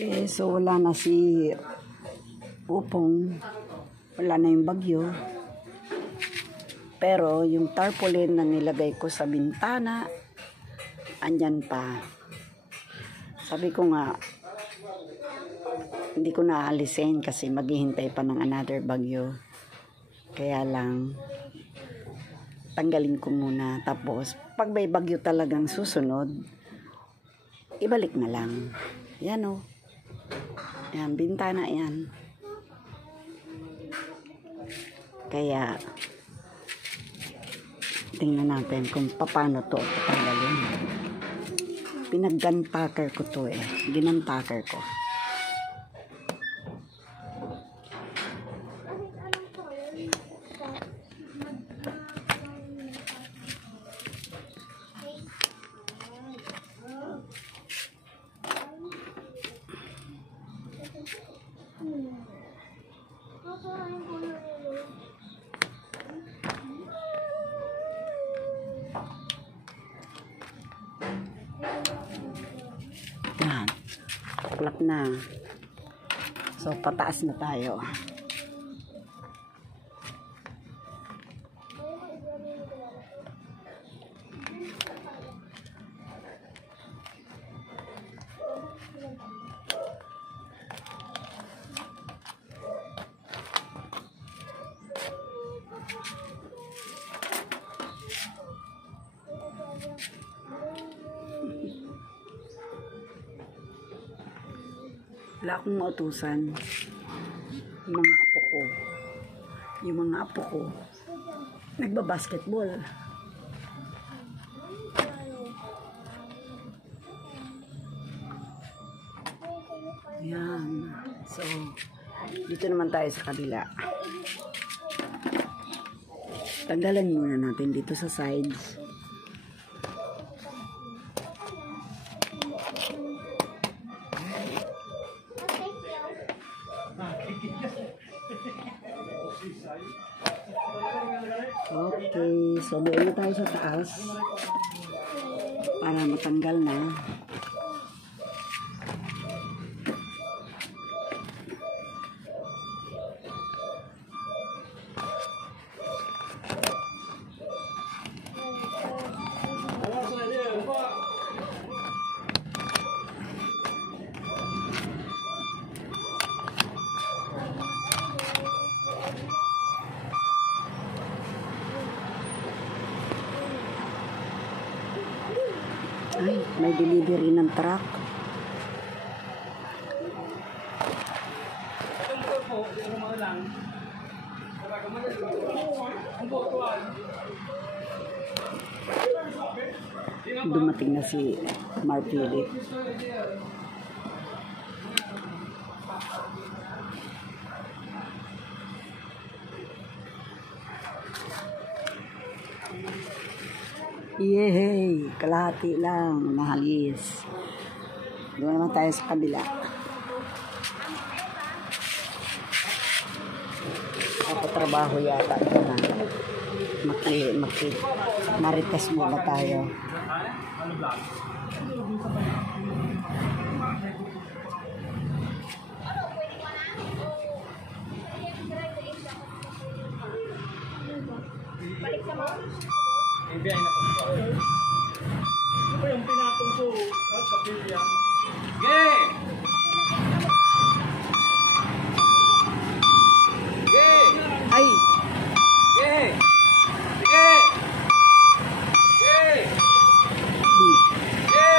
Okay, so wala na si Upong. Wala na yung bagyo. Pero yung tarpaulin na nilagay ko sa bintana, andyan pa. Sabi ko nga, hindi ko naalisin kasi maghihintay pa ng another bagyo. Kaya lang, tanggalin ko muna. Tapos, pag may bagyo talagang susunod, ibalik na lang. Yan o. Yan, bintana yan. Kaya, tingnan natin kung paano to patanggalin. Pinag-gunpacker ko to eh. Ginunpacker ko. Yan. Tuklap na. So, pataas na tayo. Wala akong mautusan. Yung mga apo ko. Yung mga apo ko. Nagbabasketball. Yan. So, dito naman tayo sa kabila. Tanggalan muna natin dito sa sides. Okay, so doon na tayo sa taas para matanggal na. Ay, may delivery ng truck. Dumating na si Mark Philip. Yehey! Kalahati lang. Mahalis. Doon naman tayo sa kabila. Trabaho yata. Marites muna tayo. Balik sa mo? Hindi ay natungko. Ano ba yung pinatungko at kapilya? Ge! Ge! Ay! Ge! Ge! Ge! Ge!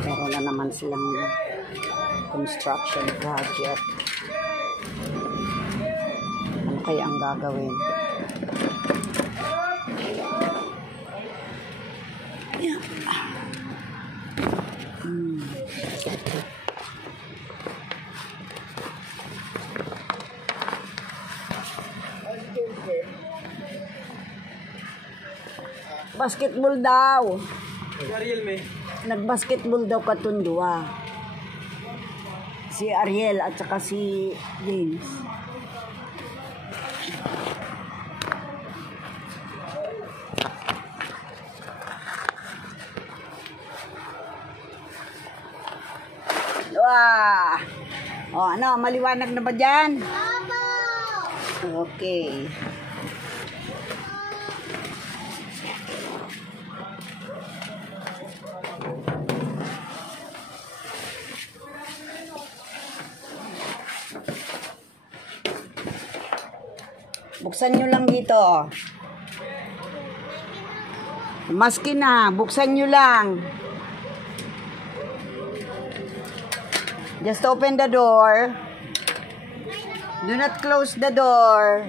Meron na naman silang construction project. Ano kaya ang gagawin? Yeah. Basketball daw. Nagbasketball daw katundua. Si Ariel at saka si James. Wah! O, ano, maliwanag na ba dyan? Okay. Buksan nyo lang dito. Maski na, buksan nyo lang. Just open the door. Do not close the door.